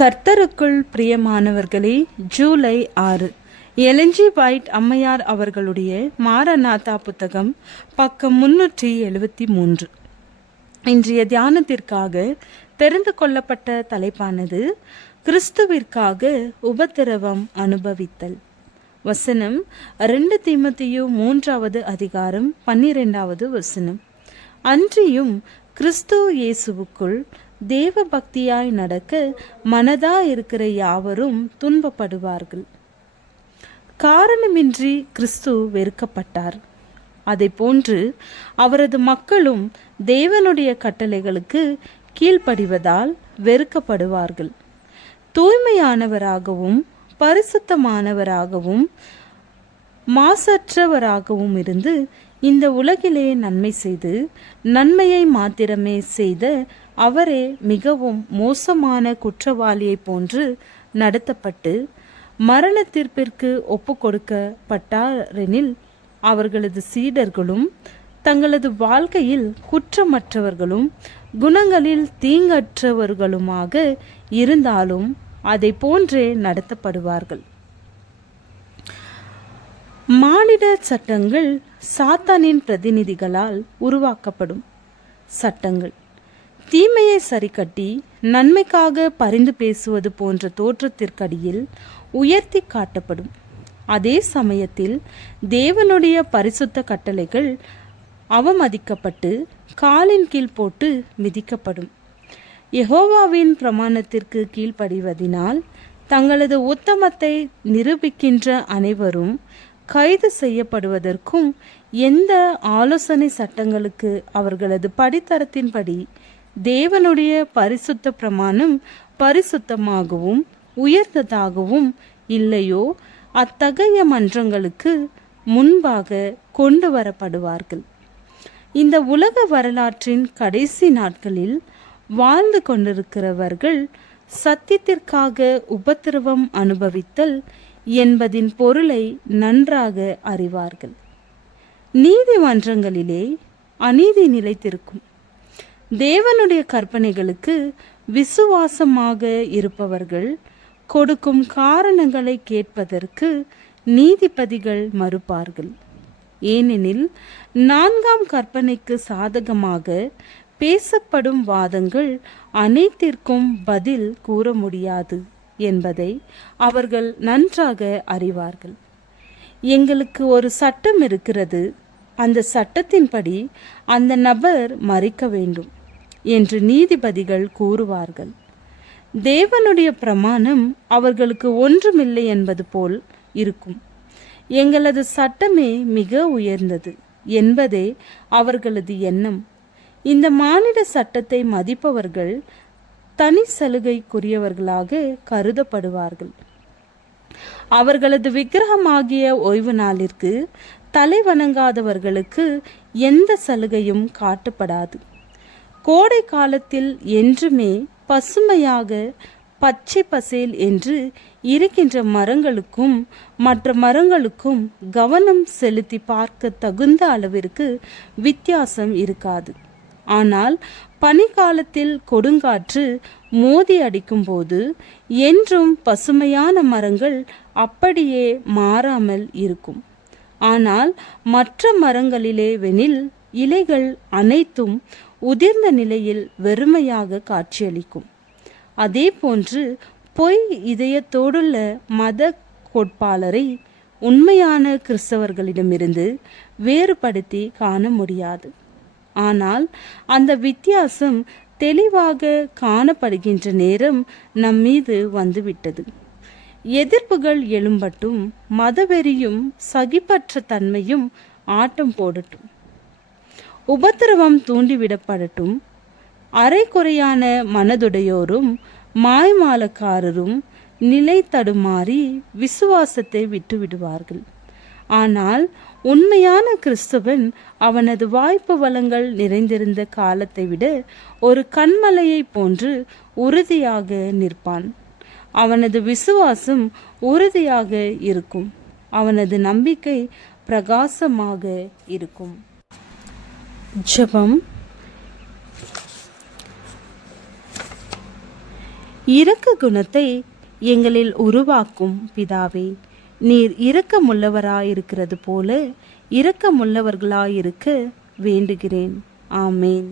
கர்த்தருக்குள் பிரியமானவர்களே, ஜூலை 6 எலஞ்சி வைட் அம்மையார் அவர்களுடைய மாரநாதா புத்தகம், பக்கம் 373. இன்றைய தியானத்திற்காக தெரிந்து கொள்ளப்பட்ட தலைப்பானது கிறிஸ்துவிற்காக உபத்திரவம் அனுபவித்தல். வசனம் 2 தீமோத்தேயு 3வது அதிகாரம் 12வது வசனம். அன்றியும் கிறிஸ்து இயேசுவுக்குள் தேவ பக்தியாய் நடக்க மனதா இருக்கிற யாவரும் துன்பப்படுவார்கள். காரணமின்றி கிறிஸ்து வெறுக்கப்பட்டார். அதை போன்று அவரது மக்களும் தேவனுடைய கட்டளைகளுக்கு கீழ்ப்படிவதால் வெறுக்கப்படுவார்கள். தூய்மையானவராகவும் பரிசுத்தமானவராகவும் மாசற்றவராகவும் இருந்து இந்த உலகிலே நன்மை செய்து நன்மையை மாத்திரமே செய்த அவரே மிகவும் மோசமான குற்றவாளியை போன்று நடத்தப்பட்டு மரண தீர்ப்பிற்கு ஒப்பு கொடுக்கப்பட்டாரெனில் அவர்களது சீடர்களும் தங்களது வாழ்க்கையில் குற்றமற்றவர்களும் குணங்களில் தீங்கற்றவர்களுமாக இருந்தாலும் அதை போன்றே நடத்தப்படுவார்கள். மானிட சட்டங்கள் சாத்தானின் பிரதிநிதிகளால் உருவாக்கப்படும் சட்டங்கள். தீமையை சரிக்கட்டி நன்மைக்காக பரிந்து பேசுவது போன்ற தோற்றத்திற்கடியில் உயர்த்தி காட்டப்படும். அதே சமயத்தில் தேவனுடைய பரிசுத்த கட்டளைகள் அவமதிக்கப்பட்டு காலின் கீழ் போட்டு மிதிக்கப்படும். யெகோவாவின் பிரமாணத்திற்கு கீழ்ப்படிவதினால் தங்களது உத்தமத்தை நிரூபிக்கின்ற அனைவரும் கைது செய்யப்படுவதற்கும் எந்த ஆலோசனை சட்டங்களுக்கு அவர்களது படித்தரத்தின்படி தேவனுடைய பரிசுத்த பிரமாணம் பரிசுத்தமாகவும் உயர்ந்ததாகவும் இல்லையோ அத்தகைய மன்றங்களுக்கு முன்பாக கொண்டு வரப்படுவார்கள். இந்த உலக வரலாற்றின் கடைசி நாட்களில் வாழ்ந்து கொண்டிருக்கிறவர்கள் சத்தியத்திற்காக உபத்திரவம் அனுபவித்தல் என்பதின் பொருளை நன்றாக அறிவார்கள். நீதிமன்றங்களிலே அநீதி நிலைத்திருக்கும். தேவனுடைய கற்பனைகளுக்கு விசுவாசமாக இருப்பவர்கள் கொடுக்கும் காரணங்களை கேட்பதற்கு நீதிபதிகள் மறுப்பார்கள். ஏனெனில் 4ஆம் கற்பனைக்கு சாதகமாக பேசப்படும் வாதங்கள் அனைத்திற்கும் பதில் கூற முடியாது என்பதை அவர்கள் நன்றாக அறிவார்கள். எங்களுக்கு ஒரு சட்டம் இருக்கிறது, அந்த சட்டத்தின்படி அந்த நபர் மரிக்க வேண்டும் என்று நீதிபதிகள் கூறுவார்கள். தேவனுடைய பிரமாணம் அவர்களுக்கு ஒன்றுமில்லை என்பது போல் இருக்கும். எங்களது சட்டமே மிக உயர்ந்தது என்பதே அவர்களது எண்ணம். இந்த மானிட சட்டத்தை மதிப்பவர்கள் தனி சலுகைக்குரியவர்களாக கருதப்படுவார்கள். அவர்களது விக்கிரகமாகிய ஓய்வு நாளிற்கு தலை வணங்காதவர்களுக்கு எந்த சலுகையும் காட்டப்படாது. கோடை காலத்தில் என்றுமே பசுமையாக பச்சை பசேல் என்று இருக்கின்ற மரங்களுக்கும் மற்ற மரங்களுக்கும் கவனம் செலுத்தி பார்க்க தகுந்த அளவிற்கு வித்தியாசம் இருக்காது. ஆனால் பனிக்காலத்தில் கொடுங்காற்று மோதி அடிக்கும் போது என்றும் பசுமையான மரங்கள் அப்படியே மாறாமல் இருக்கும். ஆனால் மற்ற மரங்களிலே வெனில் இலைகள் அனைத்தும் உதிர்ந்த நிலையில் வெறுமையாக காட்சியளிக்கும். அதே போன்று பொய் இதயத்தோடுள்ள மத கோட்பாளரை உண்மையான கிறிஸ்தவர்களிடமிருந்து வேறுபடுத்தி காண முடியாது. ஆனால் அந்த வித்தியாசம் தெளிவாக காணப்படுகின்ற நேரம் நம் மீது வந்துவிட்டது. எதிர்ப்புகள் எழும்பட்டும், மதவெறியும் சகிப்பற்ற தன்மையும் ஆட்டம் போடட்டும், உபத்திரவம் தூண்டிவிடப்படட்டும். அரைக்குறையான மனதுடையோரும் மாய்மாலக்காரரும் நிலை தடுமாறி விசுவாசத்தை விட்டுவிடுவார்கள். ஆனால் உண்மையான கிறிஸ்தவன் அவனது வாய்ப்பு வளங்கள் நிறைந்திருந்த காலத்தை விட ஒரு கண்மலையை போன்று உறுதியாக நிற்பான். அவனது விசுவாசம் உறுதியாக இருக்கும். அவனது நம்பிக்கை பிரகாசமாக இருக்கும். ஜெபம். இரக்க குணத்தை எங்களில் உருவாக்கும் பிதாவே, நீர் இரக்கமுள்ளவராயிருக்கிறது போல இரக்கமுள்ளவர்களாயிருக்க வேண்டுகிறேன். ஆமேன்.